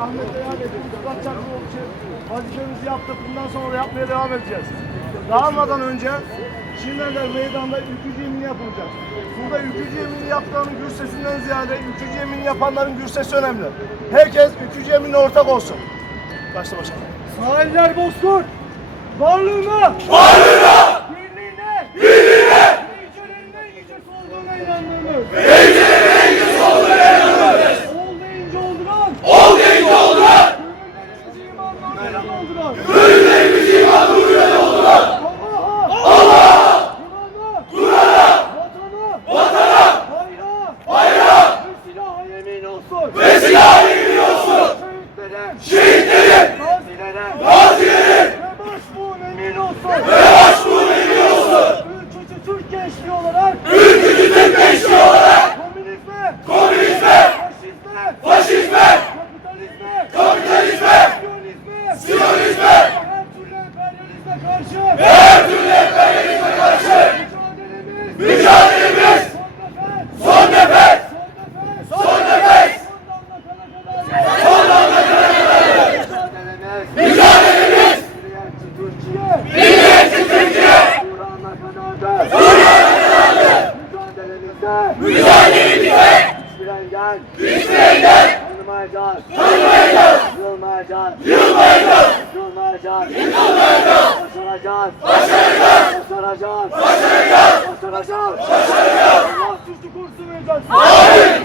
Rahmetle devam ediyoruz. Murat Çakıroğlu için vazifemizi yaptık. Bundan sonra da yapmaya devam edeceğiz. Dağılmadan önce Şirinler Meydanı'nda ülkücü yemini yapılacak. Burada ülkücü yemini yaptıranın gür sesinden ziyade ülkücü yemini yapanların gür sesi önemli. Herkes ülkücü yeminine ortak olsun. Başla başkanım. Sahiller bozkurt, varlığına, birliğine, yücelerin en yücesi olduğuna inandığımız, ol deyince olduran, gönüllerimizi iman nuruyla dolduran, Allah'a, vatana, bayrağa, ve silaha yemin olsun. Şehitlerin, gazilerin, ve başbuğun emin olsun. Ülkücü Türk gençliği olarak, komünizme, faşizme, kapitalizme, siyonizme, ve her türlü emperyalizme karşı mücadelemiz son nefes, son damla kadar mücadelemiz milliyetçi Türkiye Kur'an'a kadardır. Mücadelemizde hiçbir engel tanımayacağız. Yılmayacağız. Başaracağız. Allah Türk'ü kurtaracağız.